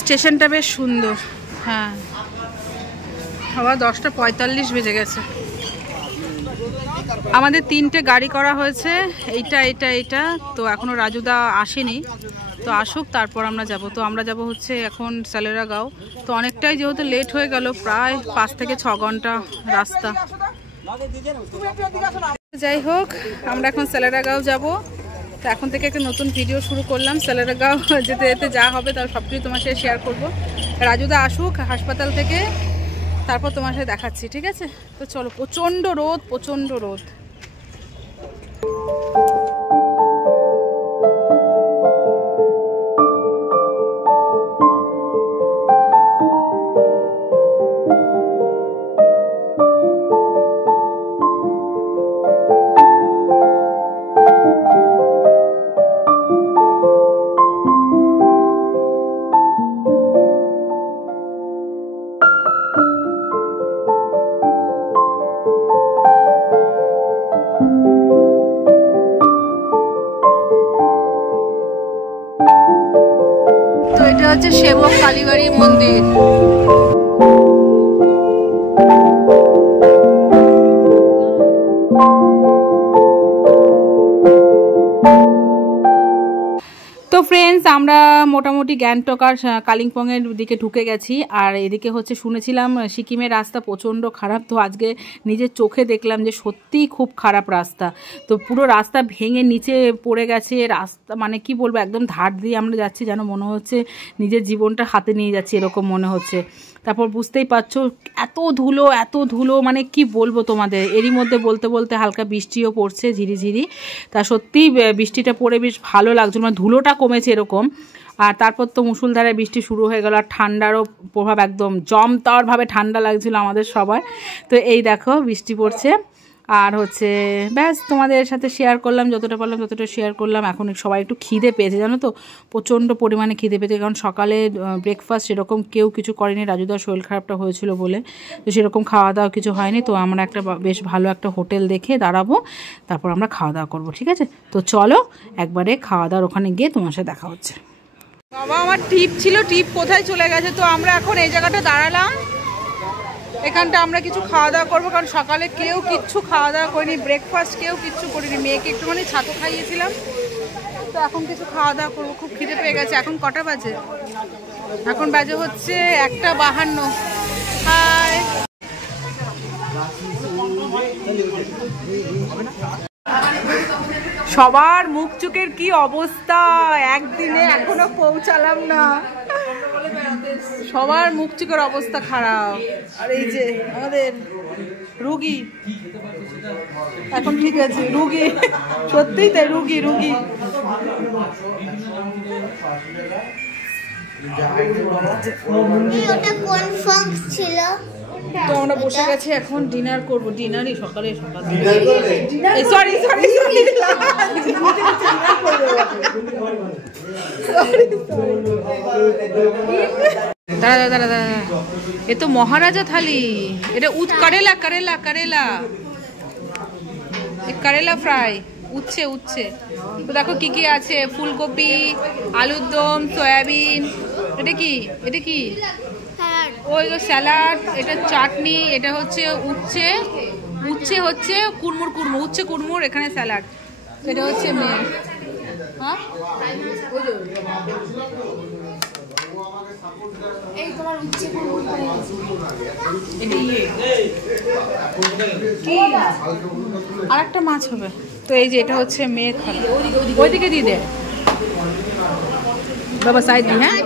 স্টেশনটা বেশ সুন্দর। হ্যাঁ, আবার 10:45 বেজে গেছে। আমাদের 3টে গাড়ি করা হয়েছে, এইটা। তো এখনও রাজুদা আসেনি, তো আসুক তারপর আমরা যাব। তো আমরা যাব হচ্ছে এখন সালেরাগাঁও। তো অনেকটাই যেহেতু লেট হয়ে গেল, প্রায় 5 থেকে 6 ঘন্টা রাস্তা। যাই হোক, আমরা এখন সালেরাগাঁও যাব। তো এখন থেকে একটা নতুন ভিডিও শুরু করলাম। সালেরাগাঁও যেতে যেতে যা হবে তার সব কিছু তোমার সাথে শেয়ার করবো। রাজুদা আসুক হাসপাতাল থেকে, তারপর তোমার সাথে দেখাচ্ছি, ঠিক আছে? তো চলো, প্রচণ্ড রোদ। তো এটা হচ্ছে সেবক কালীবাড়ি মন্দির। তো ফ্রেন্ডস, আমরা মোটামুটি গ্যাংটক আর কালিম্পংয়ের দিকে ঢুকে গেছি। আর এদিকে হচ্ছে শুনেছিলাম সিকিমের রাস্তা প্রচণ্ড খারাপ, তো আজকে নিজের চোখে দেখলাম যে সত্যিই খুব খারাপ রাস্তা। তো পুরো রাস্তা ভেঙে নিচে পড়ে গেছে রাস্তা, মানে কি বলবো, একদম ধার দিয়ে আমরা যাচ্ছি, যেন মনে হচ্ছে নিজের জীবনটা হাতে নিয়ে যাচ্ছি এরকম মনে হচ্ছে। তারপর বুঝতেই পারছো এত ধুলো, মানে কি বলবো তোমাদের। এরই মধ্যে বলতে বলতে হালকা বৃষ্টিও পড়ছে ঝিরিঝিরি। তা সত্যিই বৃষ্টিটা পড়ে বেশ ভালো লাগছে, মানে ধুলোটা কমেছে এরকম। আর তারপর তো মুষলধারে বৃষ্টি শুরু হয়ে গেল, আর ঠান্ডারও প্রভাব, একদম জমতরভাবে ঠান্ডা লাগছিল আমাদের সবাই। তো এই দেখো বৃষ্টি পড়ছে। আর হচ্ছে ব্যাস তোমাদের সাথে শেয়ার করলাম, যতটা পারলাম ততটা শেয়ার করলাম। এখন সবাই একটু খিদে পেয়েছে, জানো তো, প্রচণ্ড পরিমাণে খিদে পেয়েছে। কারণ সকালে ব্রেকফাস্ট সেরকম কেউ কিছু করেনি, রাজুদার শরীর খারাপটা হয়েছিল বলে। তো সেরকম খাওয়া দাওয়া কিছু হয়নি। তো আমরা একটা বেশ ভালো একটা হোটেল দেখে দাঁড়াবো, তারপর আমরা খাওয়া দাওয়া করবো, ঠিক আছে? তো চলো একবারে খাওয়া দাওয়ার ওখানে গিয়ে তোমার সাথে দেখা হচ্ছে। বাবা, আমার টিপ ছিল, টিপ কোথায় চলে গেছে? তো আমরা এখন এই জায়গাটা দাঁড়ালাম, এখানটা আমরা কিছু খাওয়া দাওয়া করবো। কারণ সকালে কেউ কিচ্ছু খাওয়া দাওয়া করিনি, ব্রেকফাস্ট কেউ কিচ্ছু করিনি। মেয়েকে একটুখানি ছাতু খাইয়েছিলাম। তো এখন কিছু খাওয়া দাওয়া করবো, খুব খিদে পেয়ে গেছে। এখন কটা বাজে? এখন বাজে হচ্ছে 1:52। হাই, সবার মুখ চোখের কি অবস্থা, একদিনে এখনো পৌঁছালাম না, সবার মুখ চোখের অবস্থা খারাপ। আর এই যে আমাদের রুগী এখন ঠিক আছে, রুগী সত্যিই তাই, রুগী ছিল। তো আমরা বসে গেছি, এখন ডিনার করবো। ডিনারই সকালে দাঁড়া, এ তো মহারাজা থালি। এটা কারেলা ফ্রাই, উচ্ছে। তো দেখো কি কি আছে, ফুলকপি, আলুর দম, সয়াবিন। এটা কি ওই স্যালাড, এটা চাটনি, এটা হচ্ছে উচ্ছে হচ্ছে কুড়মুড়, এখানে স্যালাড। এটা হচ্ছে মেয়ে। হ্যাঁ, আর একটা মাছ হবে। তো এই যে এটা হচ্ছে মেয়ের খানা, ওইদিকে দিয়ে দে বাবা, সাইড দি। হ্যাঁ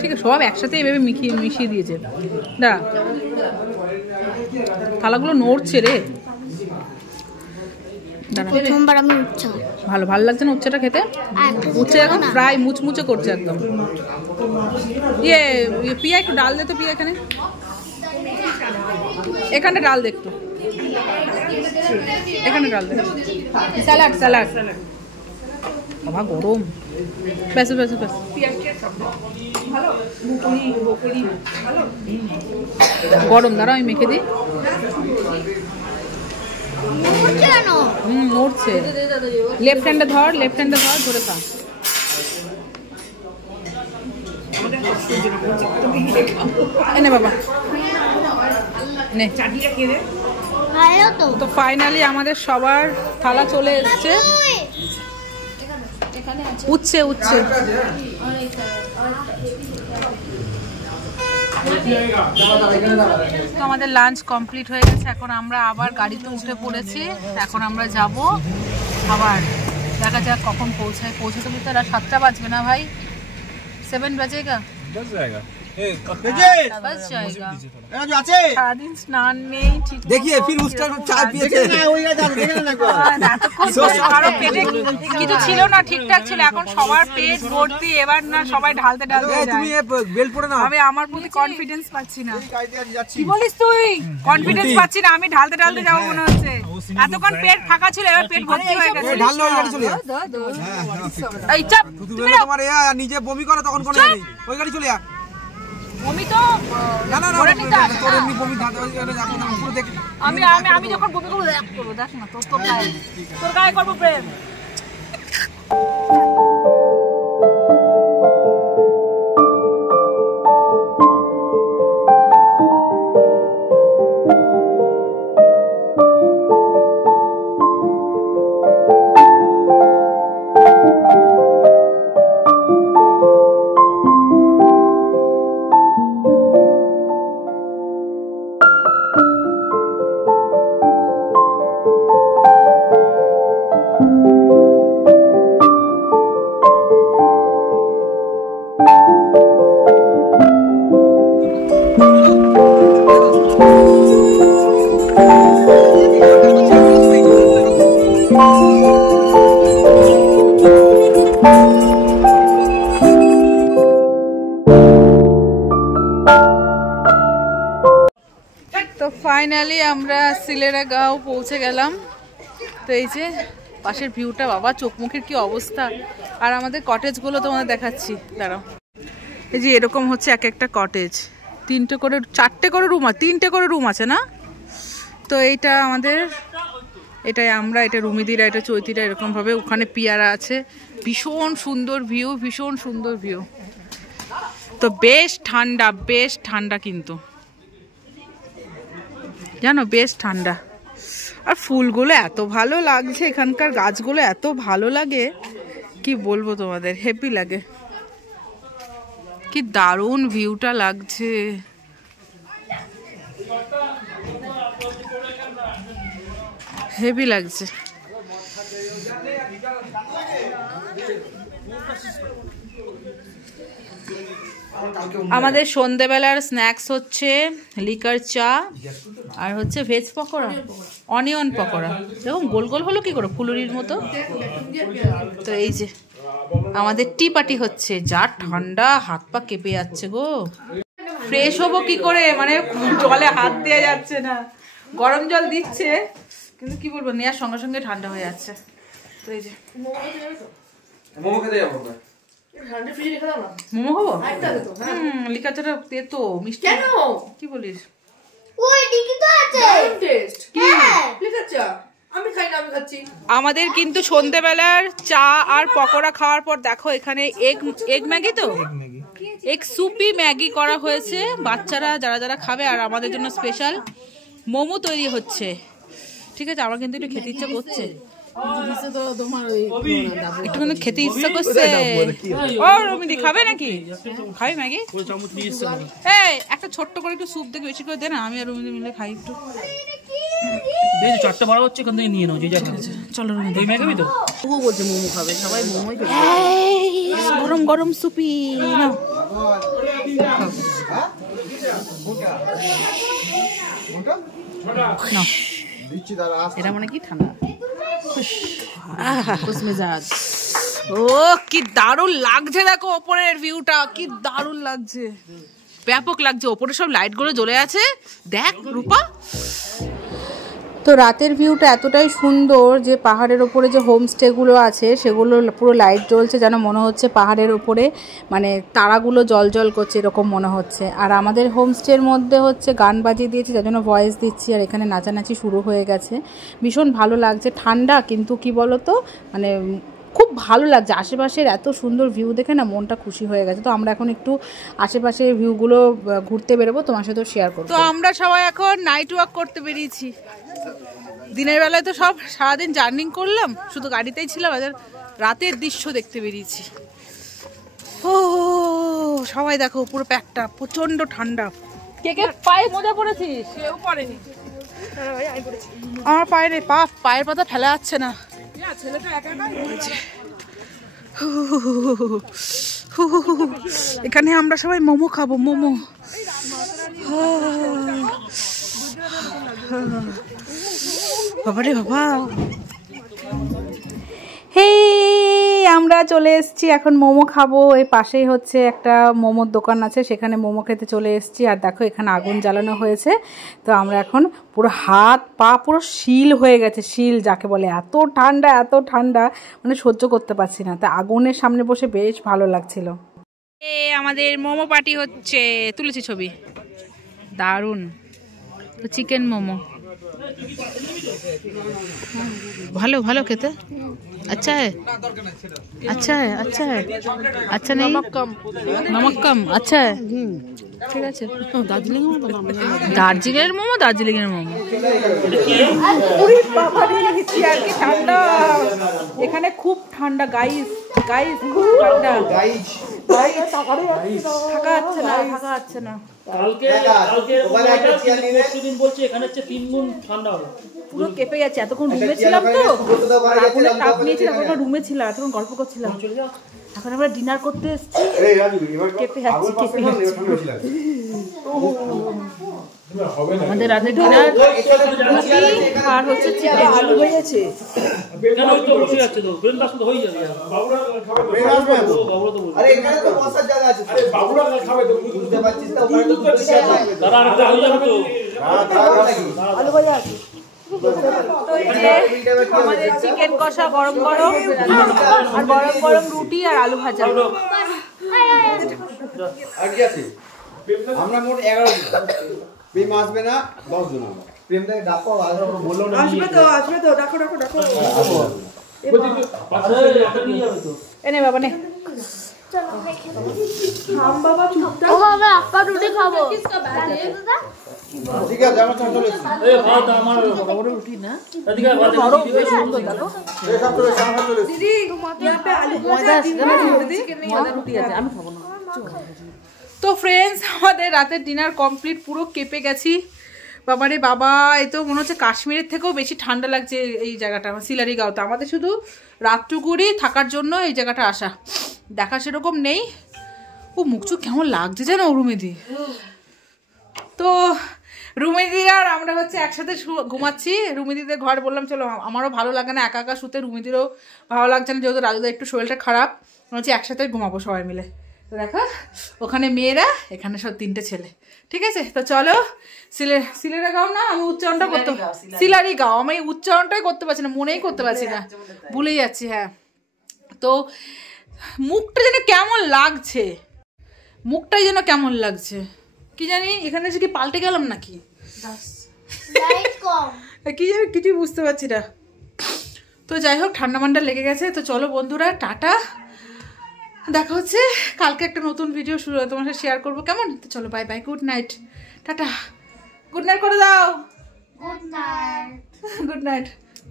ঠিক আছে, সব একসাথে এভাবে মিশিয়ে দিয়েছে। দাঁড়া, থালাগুলো নড়ছে রে। প্রথমবার আমি ভালো লাগছে না উচ্ছেটা খেতে? উচ্ছে এখন ফ্রাই মুচমুচে করছে একদম। পিয়া একটু ডাল দে তো, পিয়া এখানে ডাল দে একটু, এখানে ডাল দে। স্যালাড বাবা, গরম। ব্যাস গরম, দাঁড়া আমি মেখে দিই। নড়ছে। লেফট হ্যান্ডে ধর, ধরে খা। এনে বাবা নে তো ফাইনালি আমাদের সবার থালা চলে এসছে। উঠছে উঠছে তো আমাদের লাঞ্চ কমপ্লিট হয়ে গেছে। এখন আমরা আবার গাড়িতে উঠে পড়েছি। এখন আমরা যাব আবার, দেখা যাক কখন পৌঁছায়। পৌঁছাতে তো রাত 7টা বাজবে না ভাই? 7 বাজেগা? बस जाएगा। सारादिन स्नान नहीं ठीक देखिए फिर उस टाइम चाय पिएছে কিছু ছিল না, ঠিকঠাক ছিল। এখন সবার পেট ভর্তি, এবার না সবাই ঢালতে ঢালতে যায়। তুমি বেল পড়ে নাও। আমি আমার প্রতি কনফিডেন্স পাচ্ছি না। কি বলিস তুই? কনফিডেন্স পাচ্ছি না, আমি ঢালতে ঢালতে যাব মনে হচ্ছে। এতক্ষণ পেট ফাঁকা ছিল, এবার পেট ভর্তি হয়ে গেছে। ঢাললো ওই গাড়ি চলে যা। এই চাপ, তুমি তোমার নিজে বমি করো তখন কোন নেই, ওই গাড়ি চলে যা। বমি তো না না না, তোর এমনি বমি ধাতে ওই গাড়ি যাবে না পুরো দেখ। আমি যখন বমি করব দেখ করব, দেখ না তোর গায়ে করব প্রেম। ফাইনালি আমরা সিলেরাগাঁও পৌঁছে গেলাম। তো এই যে পাশের ভিউটা, বাবা চোখ মুখের কি অবস্থা। আর আমাদের কটেজগুলো তোমাদের দেখাচ্ছি, দাঁড়াও। এই যে এরকম হচ্ছে এক একটা কটেজ, 3টে করে 4টে করে রুম আছে, 3টে করে রুম আছে না? তো এইটা আমাদের, এটাই আমরা, এটা রুমিদিরা, এটা চৈতিরা, এরকমভাবে। ওখানে পিয়ারা আছে। ভীষণ সুন্দর ভিউ, ভীষণ সুন্দর ভিউ। তো বেশ ঠান্ডা কিন্তু জানো, বেশ ঠান্ডা। আর ফুলগুলো এত ভালো লাগছে, এখানকার গাছগুলো এত ভালো লাগে, কি বলবো তোমাদের, হেভি লাগে। কি দারুণ ভিউটা লাগছে। হেভি লাগছে। আমাদের সন্ধ্যেবেলার স্ন্যাক্স হচ্ছে লিকার চা আর হচ্ছে ভেজ পকোড়া, অনিয়ন পকোড়া। দেখুন গোল গোল হলো কি করে, ফুলুরির মতো। তো এই যে আমাদের টি পার্টি হচ্ছে। যা ঠান্ডা, হাত পা কেঁপে যাচ্ছে গো। ফ্রেশ হবো কি করে, মানে জলে হাত দেওয়া যাচ্ছে না। গরম জল দিচ্ছে কিন্তু কি বলবো, নেওয়ার সঙ্গে সঙ্গে ঠান্ডা হয়ে যাচ্ছে। তো এই যে মোমো খেতে যাবো, মোমো খাবো। লিকার চাটা তেতো মিষ্টি, কি বলিস? আমাদের কিন্তু সন্ধ্যেবেলার চা আর পকোড়া খাওয়ার পর দেখো এখানে এগ ম্যাগি, তো এগ সুপি ম্যাগি করা হয়েছে বাচ্চারা যারা যারা খাবে। আর আমাদের জন্য স্পেশাল মোমো তৈরি হচ্ছে। ঠিক আছে, আমার কিন্তু একটু খেতে ইচ্ছা করছে, একটুখানি খেতে ইচ্ছা করছে। ও রুমিদি খাবে নাকি? খাবে ম্যাগি? এই একটা ছোট্ট করে একটু স্যুপ দেখে বেশি করে দে না, আমি আর রুমিদি মিলে খাই একটু। চারটা বারো হচ্ছে, এখান থেকে নিয়ে নাও। চলো রুমিদি, ম্যাগি তো ও বলছে মোমো খাবে, সবাই মোমোই খাবে। গরম গরম সুপি নাও। এটা মানে কি ঠান্ডা। ও কি দারুণ লাগছে, দেখো ওপরের ভিউটা কি দারুণ লাগছে, ব্যাপক লাগছে। ওপরে সব লাইট গুলো জ্বলে আছে, দেখ রূপা। তো রাতের ভিউটা এতটাই সুন্দর যে পাহাড়ের ওপরে যে হোমস্টেগুলো আছে সেগুলো পুরো লাইট জ্বলছে, যেন মনে হচ্ছে পাহাড়ের ওপরে মানে তারাগুলো জল করছে, এরকম মনে হচ্ছে। আর আমাদের হোমস্টের মধ্যে হচ্ছে গান বাজিয়ে দিয়েছে, যার জন্য ভয়েস দিচ্ছি। আর এখানে নাচানাচি শুরু হয়ে গেছে, ভীষণ ভালো লাগছে। ঠান্ডা কিন্তু কি বলতো, মানে খুব ভালো লাগছে, আশেপাশের এত সুন্দর ভিউ দেখে না মনটা খুশি হয়ে গেছে। তো আমরা এখন একটু আশেপাশের ভিউগুলো ঘুরতে বেরোবো, তোমার সাথে শেয়ার করবো। তো আমরা সবাই এখন নাইট ওয়াক করতে বেরিয়েছি। দিনের বেলায় তো সব সারাদিন জার্নি করলাম, শুধু গাড়িতেই ছিলাম, আর রাতের দৃশ্য দেখতে বেরিয়েছি। ও সবাই দেখো পুরো প্যাকটা, প্রচন্ড ঠান্ডা। কে কে পায়ে মোজা পড়েছিস? কেউ পড়েনি, আমার পায়ে নেই, পায়ের পাতা ফেলা যাচ্ছে না। এখানে আমরা সবাই মোমো খাবো, মোমো। বাবারে বাবা, হেই আমরা চলে এসেছি এখন মোমো খাবো। এই পাশেই হচ্ছে একটা মোমোর দোকান আছে, সেখানে মোমো খেতে চলে এসেছি। আর দেখো এখানে আগুন জ্বালানো হয়েছে। তো আমরা এখন পুরো হাত পা পুরো শিল হয়ে গেছে, শিল যাকে বলে। এত ঠান্ডা, এত ঠান্ডা, মানে সহ্য করতে পারছি না। তা আগুনের সামনে বসে বেশ ভালো লাগছিল। আমাদের মোমো পার্টি হচ্ছে, তুলেছি ছবি, দারুণ। তো চিকেন মোমো ভালো ভালো খেতে, अच्छा है, अच्छा है, अच्छा है, अच्छा नहीं, नमक कम, अच्छा है, ঠিক আছে। দার্জিলিংয়ের মোমো, দার্জিলিংয়ের মোমো। ঠান্ডা এখানে, খুব ঠান্ডা গাইস, গাইস খুব ঠান্ডা, থাকা যাচ্ছে না, থাকা যাচ্ছে না। পুরো কেঁপে যাচ্ছে। এতক্ষণ রুমে ছিলাম, তো আগুনের তাপ নিয়েছি, তখন রুমে ছিলাম, এতক্ষণ গল্প করছিলাম। এখন আমরা ডিনার করতে এসেছি, কেঁপে যাচ্ছি, কেঁপে যাচ্ছি। আমাদের রাতে ডিনার আর হচ্ছে চিকেন, আলু হয়ে গেছে। আমাদের চিকেন কষা গরম গরম, আর গরম গরম রুটি আর আলু ভাজা। আমরা মোট 11 জন, প্রেম আসবে না 10 জন। প্রেম থেকে ডাকো, বললো না আসবে তো, আসবে তো, ডাকো ডাকো ডাকো। এনে বাবা নে, হাম বাবা চুপটা। ও বাবা আপা রুটি খাবো। ঠিক আছে, আমরা চলে এসেছি। এই ভাত আমার বড় রুটি না, এদিকে বড় বেশ সুন্দর দেখো। এই সব চলে সামনে চলে এসেছি। দিদি তোমাকে আলু ময়দা আছে না, ময়দা রুটি আছে, আমি খাবো না। তো ফ্রেন্ডস, আমাদের রাতের ডিনার কমপ্লিট, পুরো কেঁপে গেছি। বাবারে বাবা, এই তো মনে হচ্ছে কাশ্মীরের থেকেও বেশি ঠান্ডা লাগছে এই জায়গাটা, সিলারিগাঁওতে। আমাদের শুধু রাতটুকুরই থাকার জন্য এই জায়গাটা আসা, দেখা সেরকম নেই। ও মুখচুখ কেমন লাগছে যেন রুমেদি। তো রুমিদির আর আমরা হচ্ছে একসাথে ঘুমাচ্ছি। রুমিদিদের ঘর বললাম চলো, আমারও ভালো লাগে না একা একা শুতে, রুমিদিরও ভালো লাগছে না, যেহেতু রাজুদা একটু শরীরটা খারাপ। হচ্ছে একসাথে ঘুমাবো সবাই মিলে। তো দেখো ওখানে মেয়েরা, এখানে সব 3টে ছেলে। ঠিক আছে, তো চলো। সিলেরিগাঁও না, আমি উচ্চারণটা করতে, সিলারিগাঁও, আমি উচ্চারণটাই করতে পারছি না, মনেই করতে পারছি না, ভুলেই যাচ্ছি। হ্যাঁ, তো মুখটা যেন কেমন লাগছে, মুখটাই যেন কেমন লাগছে কি জানি। এখানে এসে কি পাল্টে গেলাম নাকি কি জানি, কিছুই বুঝতে পারছি না। তো যাই হোক, ঠান্ডা মান্ডা লেগে গেছে। তো চলো বন্ধুরা, টাটা, দেখা হচ্ছে কালকে একটা নতুন ভিডিও শুরু তোমার সাথে শেয়ার করবো, কেমন? তো চলো, bye bye, good night, tata, good night করে দাও, good night, good night,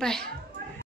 by.